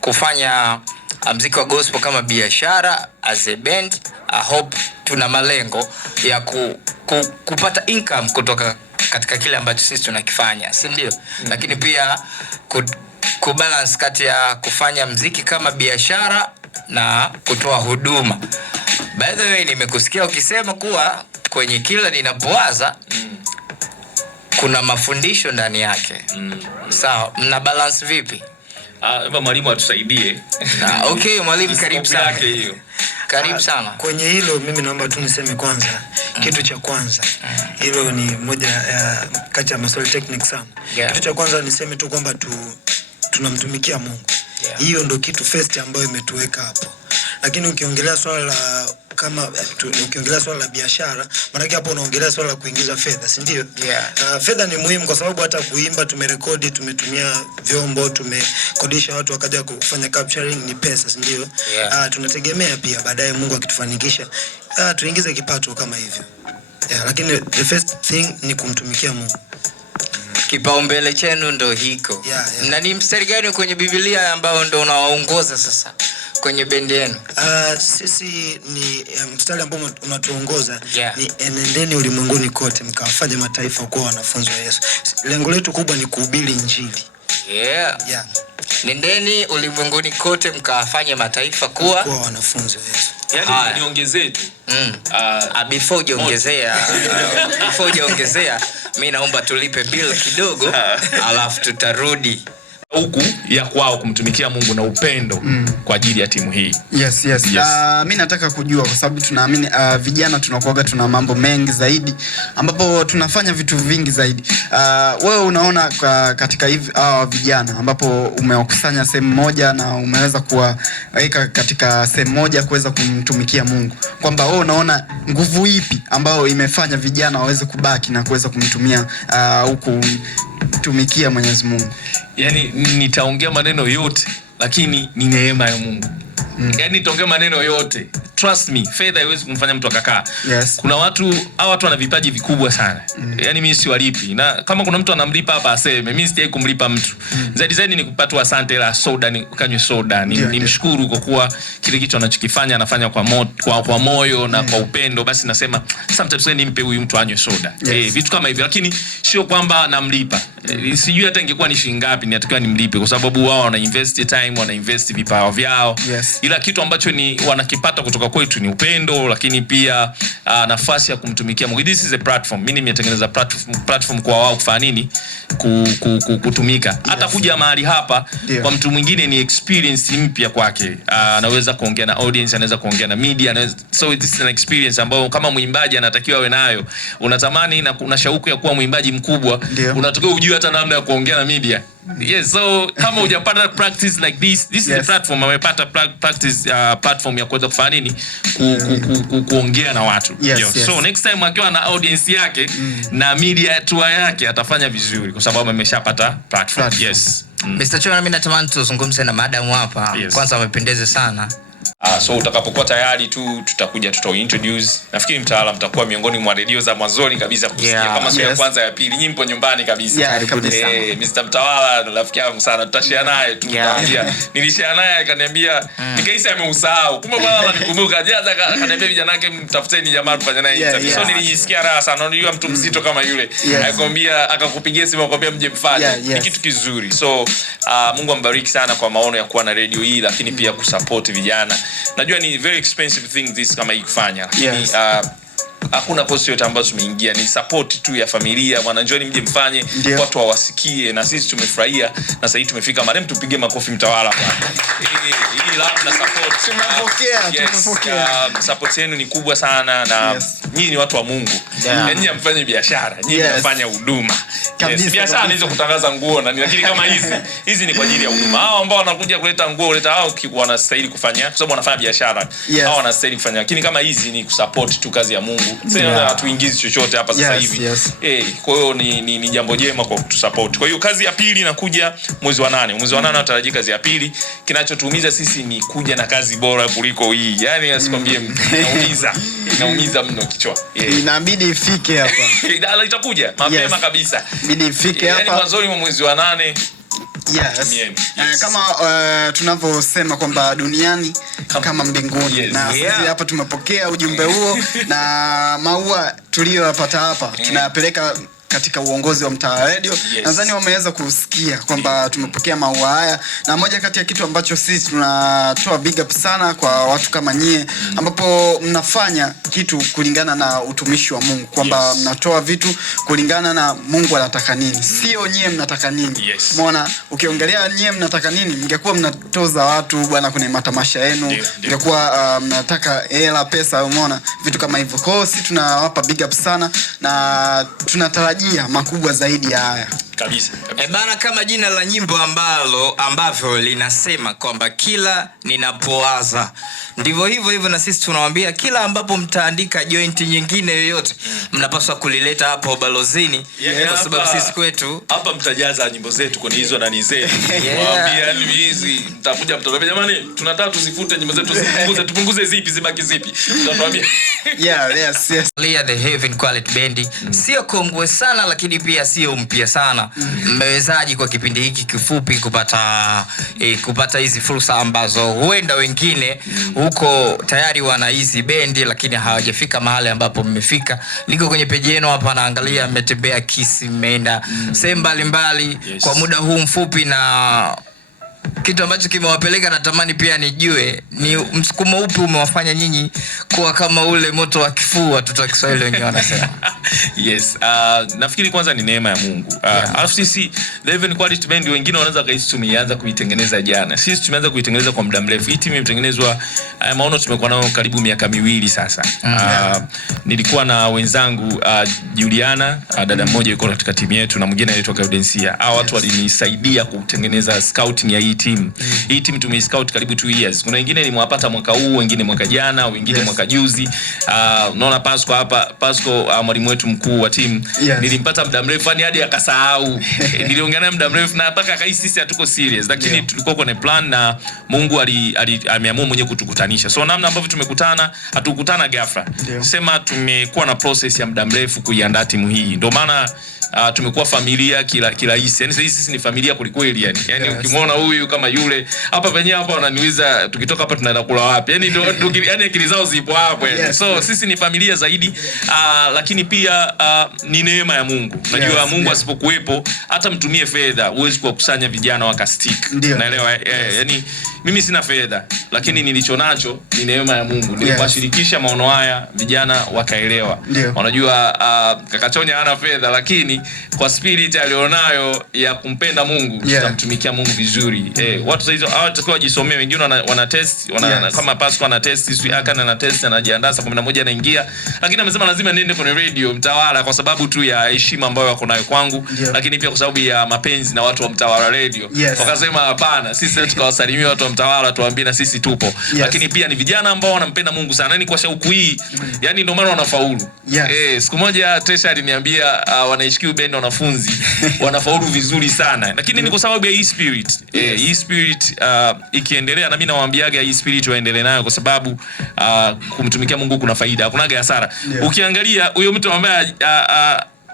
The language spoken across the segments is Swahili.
kufanya muziki wa gospel kama biashara as a band. I hope tuna malengo ya kupata income kutoka katika kile ambacho sisi tunakifanya, si ndio? Lakini pia kubalance kati ya kufanya muziki kama biashara na kutoa huduma. By the way, nimekusikia ukisema kuwa kwenye kila ninapowaza kuna mafundisho ndani yake. Sawa, mna balance vipi? Mwalimu atusaidie. Okay, mwalimu karibu sana. Karibu sana. Kwenye hilo mimi naomba tu niseme kwanza, kitu cha kwanza. Hilo ni moja ya kati ya masuala technique sana. Kitu cha kwanza niseme tu kwamba tunamtumikia Mungu. Hiyo ndio kitu first ambayo imetuweka hapo. Lakini ukiongelea swala la ukiongelea swala la biashara, maana hapo unaongelea swala la kuingiza fedha, si ndio? Fedha ni muhimu kwa sababu hata kuimba, tumerekodi, tumetumia vyombo, tumekodisha watu wakaja kufanya capturing, ni pesa, si ndio? Tunategemea pia baadaye Mungu akitufanikisha tuingize kipato kama hivyo. Lakini the first thing ni kumtumikia Mungu. Kipaumbele chenu ndo hiko. Na ni mstari gani kwenye Biblia ambao ndo unawaongoza sasa kwenye bendi yenu? Sisi ni mstari ambao unatuongoza ni enendeni ulimwenguni kote mkawafanye mataifa kuwa wanafunzi wa Yesu. Lengo letu kubwa ni kuhubiri injili. Nendeni ulimwenguni kote mkawafanye mataifa kuwa wanafunzi wa Yesu. Yaani niongezee tu. Before hujaongezea, mimi naomba tulipe bill kidogo alafu tutarudi huku ya kwao kumtumikia Mungu na upendo kwa ajili ya timu hii. Yes. Mimi nataka kujua kwa sababu tunaamini vijana tunakuaga tuna mambo mengi zaidi ambapo tunafanya vitu vingi zaidi. Wewe unaona katika hivi vijana ambapo umewakusanya sehemu moja na umeweza kuwaweka katika sehemu moja kuweza kumtumikia Mungu, kwamba wewe unaona nguvu ipi ambayo imefanya vijana waweze kubaki na kuweza kumtumia huku tumikia Mwenyezi Mungu? Yaani nitaongea maneno yote lakini ni neema ya Mungu. Yaani nitaongea maneno yote. Trust me, fedha haiwezi kumfanya mtu akakaa. Kuna hawa watu wana vipaji vikubwa sana. Yaani mimi siwalipi. Na kama kuna mtu anamlipa hapa aseme, mimi sitaki kumlipa mtu. Zaidi ni kupata asante la soda, ni kanywe soda. Nimshukuru kwa kuwa kile kitu anachokifanya anafanya kwa moyo na kwa upendo. Basi nasema sometimes nimpe huyu mtu anywe soda. Vitu kama hivyo, lakini sio kwamba namlipa. Sijui hata ingekuwa ni shilingi ngapi natakiwa nimlipe kwa sababu wao wana invest time, wana invest vipawa vyao. Ila kitu ambacho ni wanakipata kutoka kwetu ni upendo, lakini pia nafasi ya kumtumikia Mungu. This is a platform. Mimi nimetengeneza platform kwa wao kufanya nini? Kutumika. Hata kuja mahali hapa kwa mtu mwingine ni experience mpya kwake. Anaweza kuongea na audience, anaweza kuongea na media, so this is an experience ambayo kama mwimbaji anatakiwa awe nayo. Unatamani na kuna shauku ya kuwa mwimbaji mkubwa, unatakiwa ujue hata namna ya kuongea na media. So kama hujapata practice like this is the platform. Amepata practice platform ya kuweza kufanya nini? Kuongea na watu. So next time akiwa na audience yake na media tour yake atafanya vizuri kwa sababu ameshapata platform. Mr. Chona, mimi natamani tuzungumze na madam hapa. Kwanza amependeza sana. So utakapokuwa tayari tu tutakuja introduce. Nafikiri mtaalamu mtakuwa miongoni mwa radio za mwanzoni kabisa kusikia kama siku ya kwanza ya pili. Nyinyi mpo nyumbani kabisa. Mr. Mtawala rafiki yangu sana, tutashare naye tu. Nilishare naye akaniambia nikaisi ameusahau. Kumbe bwana ananikumbuka. Jaza akaniambia vijana wake mtafuteni jamaa tufanye naye interview. So nilijisikia raha sana. Unajua mtu mzito kama yule akakwambia akakupigia simu akakwambia mje mfanye. Ni kitu kizuri. So Mungu ambariki sana kwa maono ya kuwa na radio hii, lakini pia kusupport vijana. Najua ni very expensive thing this kama hii kufanya, lakini hakuna post yote ambayo tumeingia, ni support tu ya familia. Bwana njoni mje mfanye, watu wawasikie na sisi tumefurahia. Na sasa hivi tumefika madem, tupige makofi Mtawala bwana. Hii love na support tumepokea. Support yenu ni kubwa sana na nyinyi ni watu wa Mungu. Nyinyi mfanye biashara, nyinyi mnafanya huduma. Biashara hizo kutangaza nguo na lakini kama hizi ni kwa ajili ya huduma. Hao ambao wanakuja kuleta nguo, kuleta hao wanastahili kufanya kwa sababu wanafanya biashara. Hao wanastahili kufanya. Lakini kama hizi ni kusupport tu kazi ya Mungu. Sasa hatuingizi chochote hapa sasa hivi. Kwa hiyo ni jambo jema kwa kutusupport. Kwa hiyo kazi ya pili inakuja mwezi wa 8. Mwezi wa 8 natarajia kazi ya pili. Kinachotuumiza sisi ni kuja na kazi bora kuliko hii. Yaani asikwambie naumiza mno kichwa. Inabidi ifike hapa. Itakuja mapema kabisa. Inabidi ifike hapa. Yaani mwanzoni mwa mwezi wa 8 Yes. Kama tunavyosema kwamba duniani kama mbinguni. Yes. Na sisi hapa tumepokea ujumbe huo na maua tuliyopata hapa tunayapeleka katika uongozi wa Mtaa Radio. Nadhani wameweza kusikia kwamba tumepokea maua haya, na moja kati ya kitu ambacho sisi tunatoa big up sana kwa watu kama nyie, ambapo mnafanya kitu kulingana na utumishi wa Mungu, kwamba mnatoa vitu kulingana na Mungu anataka nini, sio nyie mnataka nini. Umeona, ukiongelea nyie mnataka nini, mngekuwa mnatoza watu bwana kwenye matamasha yenu, mngekuwa mnataka hela, pesa, umeona, vitu kama hivyo. Kwa hiyo sisi tunawapa big up sana na tunatarajia makubwa zaidi ya haya kabisa. Bana, kama jina la nyimbo ambavyo linasema kwamba kila ninapowaza, ndivyo hivyo na sisi tunawaambia kila ambapo mtaandika joint nyingine yoyote mnapaswa kulileta hapo ubalozini, kwa sababu sisi kwetu hapa mtajaza nyimbo zetu kwenye hizo na nizeni. Waambia hizi mtakuja mtatuambia jamani, tunataka tuzifute nyimbo zetu, tupunguze zipi, zibaki zipi. Tutatuambia yes. The Heaven Quality Band sio kongwe sana, lakini pia sio mpya sana. Mmewezaji kwa kipindi hiki kifupi kupata hizi fursa ambazo huenda wengine huko tayari wana hizi bendi lakini hawajafika mahali ambapo mmefika? Niko kwenye peji yenu hapa naangalia mmetembea Kisi, mmeenda sehemu mbalimbali kwa muda huu mfupi, na kitu ambacho kimewapeleka natamani pia nijue ni msukumo upi umewafanya nyinyi kuwa kama ule moto wa kifuu watoto wa Kiswahili wenyewe wanasema. Nafikiri kwanza ni neema ya Mungu. Alafu sisi The Heaven Quality Band wengine wanaweza kaisi tumeanza kuitengeneza jana. Sisi tumeanza kuitengeneza kwa muda mrefu. Hii timu imetengenezwa, maono tumekuwa nayo karibu miaka 2 sasa. Nilikuwa na wenzangu Juliana, dada mmoja yuko katika timu yetu, na mwingine anaitwa Gaudensia. Hao watu walinisaidia kutengeneza scouting ya hii timu. Hii timu tumeiscout karibu 2 years. Kuna wengine nimewapata mwaka huu, wengine mwaka jana, wengine mwaka juzi. Unaona Pasco hapa, Pasco mwalimu wetu mkuu wa timu, nilimpata muda mrefu hadi akasahau. Niliongea naye muda mrefu na mpaka akahisi sisi hatuko serious, lakini tulikuwa kwenye plan na Mungu ameamua mwenyewe kutukutanisha. So namna ambavyo tumekutana, hatukutana ghafla. Sema tumekuwa na process ya muda mrefu kuiandaa timu hii. Ndio maana tumekuwa familia kirahisi. Yaani sisi ni familia kulikweli yani. Yaani ukimwona huyu kama yule hapa penyewe hapa wananiuliza tukitoka hapa tunaenda kula wapi. Yaani ndio yaani akili zao zipo hapo yani. So sisi ni familia zaidi, lakini pia ni neema ya Mungu. Unajua Mungu asipokuwepo hata mtumie fedha huwezi kuwakusanya vijana wakastick. Naelewa yani mimi sina fedha, lakini nilicho nacho ni neema ya Mungu. Niliwashirikisha maono haya vijana wakaelewa. Unajua kaka Chonya hana fedha, lakini kwa spirit alionayo ya kumpenda Mungu tutamtumikia Mungu vizuri. Watu saizo hawatakiwa wajisomee, wengine wana test, kama Pasco ana test, sisi Akana ana test, anajiandaa saa 11 anaingia, lakini amesema lazima niende kwenye radio Mtawala kwa sababu tu ya heshima ambayo wako nayo kwangu, lakini pia kwa sababu ya mapenzi na watu wa Mtawala Radio. Wakasema hapana, sisi tukawasalimia watu wa Mtawala, tuwaambie na sisi tupo. Lakini pia ni vijana ambao wanampenda Mungu sana. Yani kwa shauku hii, yani ndio maana wanafaulu. Siku moja Tesha aliniambia wana HQ Band wanafunzi wanafaulu vizuri sana. Lakini ni kwa sababu ya hii spirit. Hii spirit ikiendelea, na mimi nawaambiaga hii spirit waendelee nayo kwa sababu kumtumikia Mungu kuna faida, hakunaga hasara. Ukiangalia huyo mtu ambaye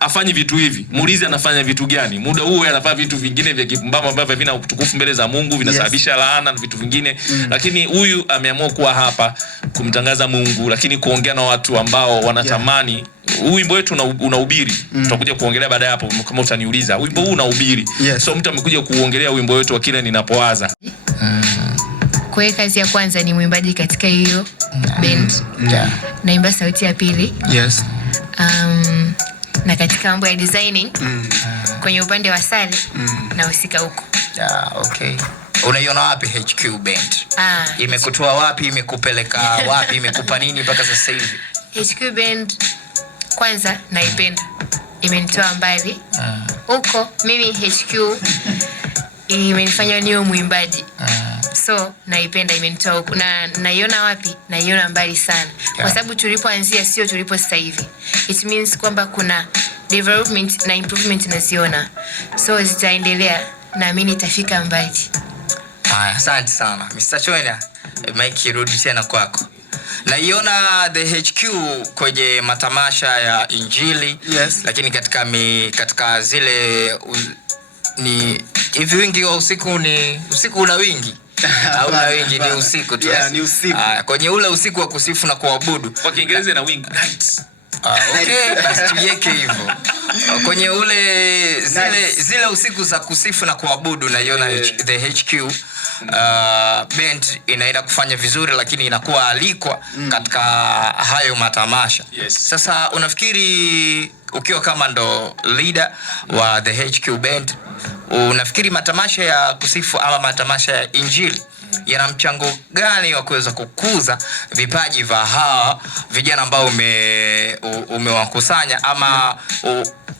afanye vitu hivi, muulize anafanya vitu gani? Muda huo anafanya vitu vingine vya kipumbavu ambavyo havina utukufu mbele za Mungu, vinasababisha laana na vitu vingine. Lakini huyu ameamua kuwa hapa kumtangaza Mungu, lakini kuongea na watu ambao wanatamani. Wimbo wetu unahubiri. Tutakuja kuongelea baada hapo kama utaniuliza. Wimbo huu unahubiri. So mtu amekuja kuongelea wimbo wetu wa kila ninapowaza. Kwa kazi ya kwanza ni mwimbaji katika hiyo band. Naimba sauti ya pili. Na katika mambo ya designing kwenye upande wa sali na usika huko. Unaiona wapi HQ Band? Imekutoa wapi, imekupeleka wapi, imekupa nini mpaka sasa hivi? HQ Band kwanza naipenda. Imenitoa mbali. Huko mimi HQ imenifanya niwe mwimbaji. So naipenda, imenitoa huko. Na naiona wapi? Naiona mbali sana. Kwa sababu tulipoanzia sio tulipo sasa hivi. It means kwamba kuna development na improvement naziona. So zitaendelea, naamini itafika mbali. Asante sana. Mr. Chonya, Mike rudi tena kwako. Naiona The HQ kwenye matamasha ya Injili, lakini katika zile ni hivi wingi wa usiku ni usiku una wingi au na wingi ni usiku tu. Ni usiku. Kwenye ule usiku wa kusifu na kuabudu. Kwa Kiingereza na wing night. Okay, basi tuiweke hivyo. Kwenye ule zile usiku za kusifu na kuabudu naiona the HQ band inaenda kufanya vizuri, lakini inakuwa alikwa katika hayo matamasha. Yes. Sasa unafikiri ukiwa kama ndo leader wa the HQ band, unafikiri matamasha ya kusifu ama matamasha ya injili yana mchango gani wa kuweza kukuza vipaji vya hawa vijana ambao umewakusanya, ama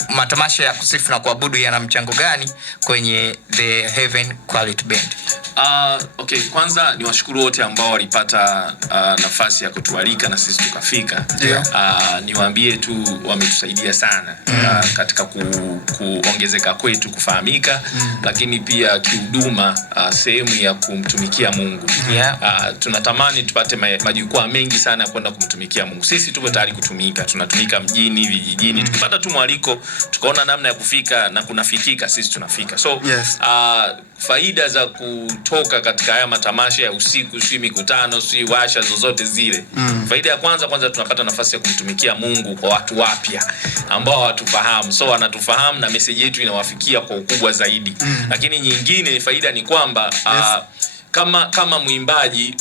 matamasha ya kusifu na kuabudu yana mchango gani kwenye the Heaven Quality Band? Okay, kwanza ni washukuru wote ambao walipata nafasi ya kutualika na sisi tukafika. Niwaambie tu wametusaidia sana katika kuongezeka kwetu kufahamika, lakini pia kihuduma, sehemu ya kumtumikia Mungu. Tunatamani tupate majukwaa mengi sana kwenda kumtumikia Mungu. Sisi tupo tayari kutumika, tunatumika mjini, vijijini. Tukipata tu mwaliko, tukaona namna ya kufika na kunafikika, sisi tunafika. So faida za kutoka katika haya matamasha ya usiku, si mikutano, si washa zozote zile. Faida ya kwanza tunapata nafasi ya kumtumikia Mungu kwa watu wapya ambao hawatufahamu. So wanatufahamu na message yetu inawafikia kwa ukubwa zaidi. Lakini nyingine faida ni kwamba kama mwimbaji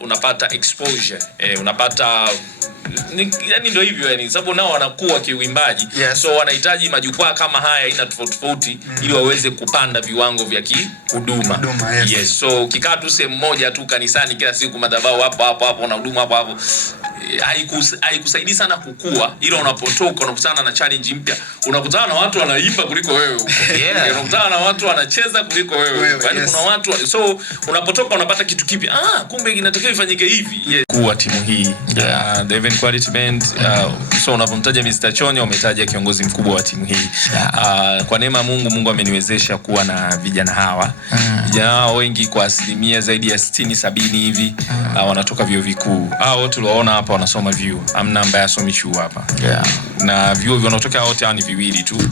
unapata exposure, unapata yani ndio hivyo yani, sababu nao wanakuwa kiuimbaji. So wanahitaji majukwaa kama haya aina tofauti ili waweze kupanda viwango vya kihuduma. Yes, so ukikaa tu sehemu moja tu kanisani kila siku madhabahu hapo na huduma hapo haikusaidii sana kukua, ila unapotoka unakutana na challenge mpya, unakutana na watu wanaimba kuliko wewe. Unakutana na watu wanacheza kuliko wewe. Yaani kuna watu, so unapotoka unapata kitu kipya. Kumbe inatakiwa ifanyike hivi. Kuwa timu hii the Heaven Quality Band, so unapomtaja Mr. Chonyo umetaja kiongozi mkubwa wa timu hii. Kwa neema ya Mungu ameniwezesha kuwa na vijana hawa. Vijana hawa wengi kwa asilimia zaidi ya 60-70 hivi wanatoka vyuo vikuu. Hao tuliwaona hapa wanasoma vyuo. Amna ambaye asomi chuo hapa. Na vyuo wanaotoka wote ni viwili tu.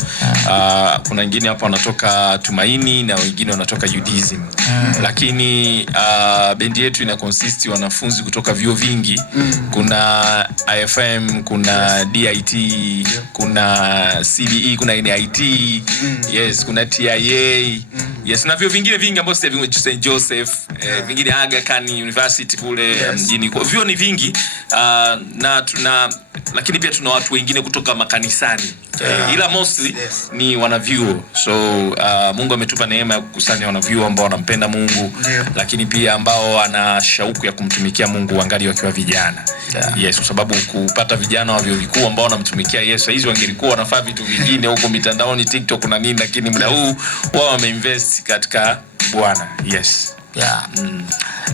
Kuna wengine hapa wanatoka Tumaini na wengine wanatoka UDSM. Lakini bendi yetu ina consist wanafunzi kutoka vyuo vingi. Kuna IFM, kuna DIT, kuna CBE, kuna NIT, yes, kuna TIA, yes, na vyuo vingine vingi ambao sasa hivi St. Joseph, vingine Aga Khan University kule mjini. Kwa vyuo ni vingi, lakini pia tuna watu wengine kutoka makanisani. Ila mostly ni wanavyuo. So Mungu ametupa neema ya kukusanya wanavyuo ambao wanampenda Mungu, lakini pia ambao wana shauku ya kumtumikia Mungu wangali wakiwa vijana. Yes, kwa sababu kupata vijana wa vyuo vikuu ambao wanamtumikia Yesu, hizo wangelikuwa wanafaa vitu vingine huko mitandaoni, TikTok na nini, lakini muda huu wao wameinvest katika Bwana. Yes.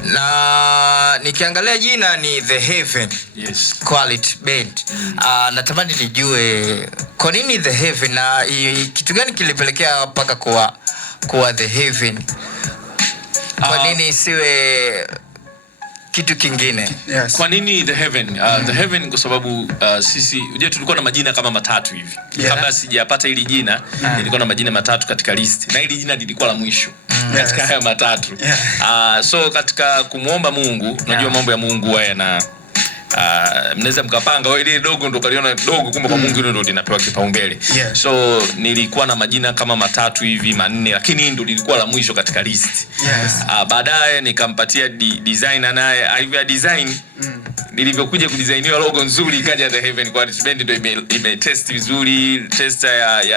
Na nikiangalia jina ni The Heaven Quality Band. Natamani nijue kwa nini The Heaven, na kitu gani kilipelekea mpaka kuwa The Heaven? Kwa nini isiwe kitu kingine? Kwa nini The Heaven? The Heaven kwa sababu sisi tulikuwa na majina kama matatu hivi. Kabla sijapata hili jina nilikuwa na majina matatu katika list, na hili jina lilikuwa la mwisho katika haya matatu. So katika kumuomba Mungu, unajua mambo ya Mungu haya na mnaweza mkapanga wewe ile dogo ndo kaliona dogo, kumbe kwa Mungu hilo ndo linapewa kipaumbele. So nilikuwa na majina kama matatu hivi manne, lakini ndo lilikuwa la mwisho katika list. Baadaye nikampatia designer, naye alivyo design nilivyokuja kudesigniwa logo nzuri ikaja The Heaven Quality Band, ndio imetest vizuri, tester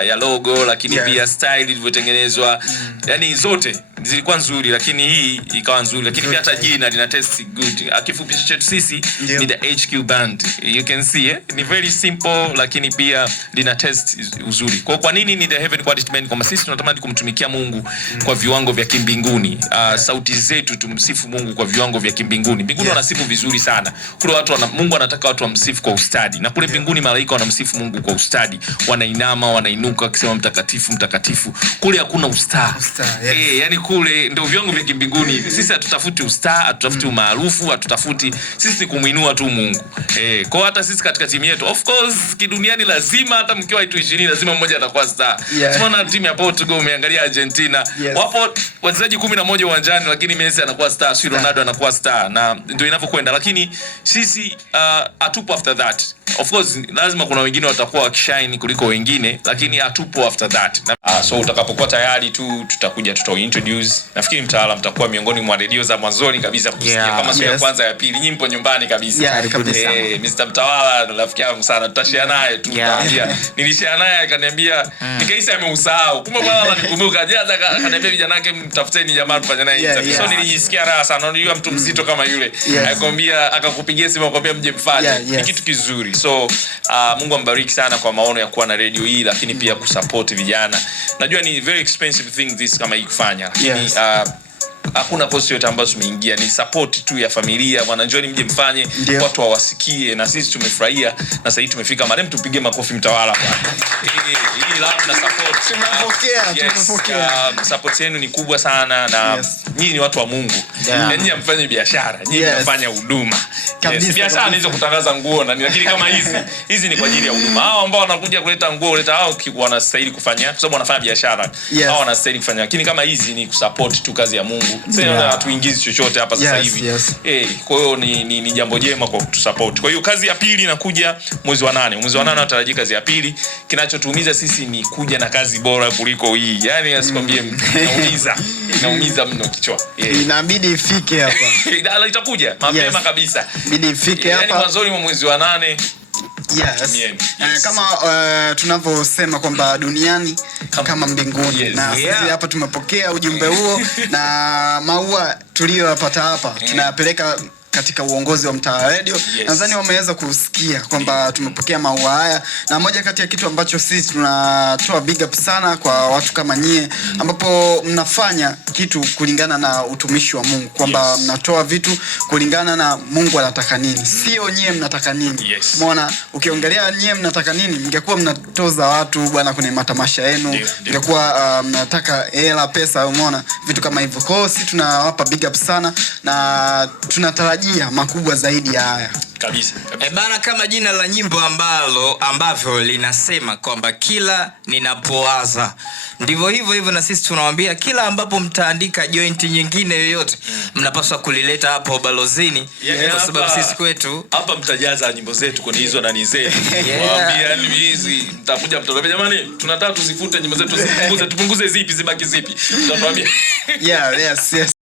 ya logo, lakini pia style ilivyotengenezwa, yani zote zilikuwa nzuri, lakini hii ikawa nzuri, lakini pia hata jina lina test good. Akifupisha chetu sisi ni the HQ Band, you can see ni very simple, lakini pia lina test uzuri. Kwa nini ni The Heaven Quality Band? Kwa sisi tunatamani kumtumikia Mungu kwa viwango vya kimbinguni. Sauti zetu tumsifu Mungu kwa viwango vya kimbinguni. Mbinguni wanasifu vizuri sana. Kule Mungu anataka watu wamsifu kwa ustadi, na kule mbinguni malaika wanamsifu Mungu kwa ustadi. Wanainama, wanainuka wakisema mtakatifu, mtakatifu. Kule hakuna ustaa. Yani kule ndio viwango vya kimbinguni hivi. Sisi hatutafuti ustaa, hatutafuti umaarufu, hatutafuti, sisi kumuinua tu Mungu. Kwa hata sisi katika timu yetu of course kiduniani lazima hata mkiwa watu 20 lazima mmoja atakuwa star. Tunaona timu ya Portugal, umeangalia Argentina, wapo wachezaji 11 uwanjani lakini Messi anakuwa star, si Ronaldo anakuwa star, na ndio inavyokwenda. Lakini sisi hatupo after that. Of course lazima kuna wengine watakuwa wakishine kuliko wengine, lakini hatupo after that. So utakapokuwa tayari tu tutakuja introduce. Nafikiri mtaala mtakuwa miongoni mwa redio za mwanzoni kabisa kusikia kama siku ya kwanza ya pili, nyinyi mpo nyumbani kabisa. Mr. Mtawala rafiki yangu sana, tutashare naye tu. Nilishare naye akaniambia nikaisa ameusahau. Kumbe bwana ananikumbuka. Jaza akaniambia vijana wake mtafuteni jamaa tufanye naye interview. So nilijisikia raha sana. Unajua mtu mzito kama yule akakwambia, akakupigia simu akakwambia mje mfanye. Ni kitu kizuri. So Mungu ambariki sana kwa maono ya kuwa na radio hii, lakini pia kusupport vijana. Najua ni very expensive thing this kama hii kufanya, lakini hakuna post yote ambazo tumeingia, ni support tu ya familia. Bwana njoni mje mfanye, watu wawasikie, na sisi tumefurahia. Na sasa hivi tumefika marem, tupige makofi Mtawala bwana. Hii love na support tumepokea. Support yenu ni kubwa sana, na nyinyi ni watu wa Mungu. Nyinyi mfanye biashara, nyinyi mnafanya huduma. Biashara ni hizo kutangaza nguo na, lakini kama hizi ni kwa ajili ya huduma. Hao ambao wanakuja kuleta nguo, kuleta hao wanastahili kufanya kwa sababu wanafanya biashara. Hao wanastahili kufanya. Lakini kama hizi ni kusupport tu kazi ya Mungu. Sasa hatuingizi chochote hapa sasa hivi. Kwa hiyo ni jambo jema kwa kutusupport. Kwa hiyo kazi ya pili inakuja mwezi wa 8. Mwezi wa 8 natarajia kazi ya pili. Kinachotuumiza sisi ni kuja na kazi bora kuliko hii. Yaani asikwambie naumiza mno kichwa. Inabidi ifike hapa. Itakuja mapema kabisa. Inabidi ifike hapa. Yaani mwanzoni mwa mwezi wa 8. Kama tunavyosema kwamba duniani kama mbinguni, na sisi hapa tumepokea ujumbe huo na maua tuliyopata hapa tunayapeleka katika uongozi wa Mtaala Radio. Nadhani wameweza kusikia kwamba tumepokea maua haya, na moja kati ya kitu ambacho sisi tunatoa big up sana kwa watu kama nyie, ambapo mnafanya kitu kulingana na utumishi wa Mungu, kwamba mnatoa vitu kulingana na Mungu anataka nini, sio nyie mnataka nini. Umeona, ukiongelea nyie mnataka nini, mngekuwa mnatoza watu bwana kwenye matamasha yenu, mngekuwa mnataka hela, pesa, umeona, vitu kama hivyo. Kwa hiyo sisi tunawapa big up sana, na tunatarajia makubwa zaidi ya haya kabisa. Bana, kama jina la nyimbo ambavyo linasema kwamba kila ninapowaza, ndivyo hivyo na sisi tunawaambia kila ambapo mtaandika joint nyingine yoyote mnapaswa kulileta hapo balozini, kwa sababu sisi kwetu hapa mtajaza nyimbo zetu kwenye hizo nani zetu. Waambia hizi mtakuja mtaambia jamani tunataka tuzifute nyimbo zetu, tupunguze zipi zibaki zipi. Tutawaambia yes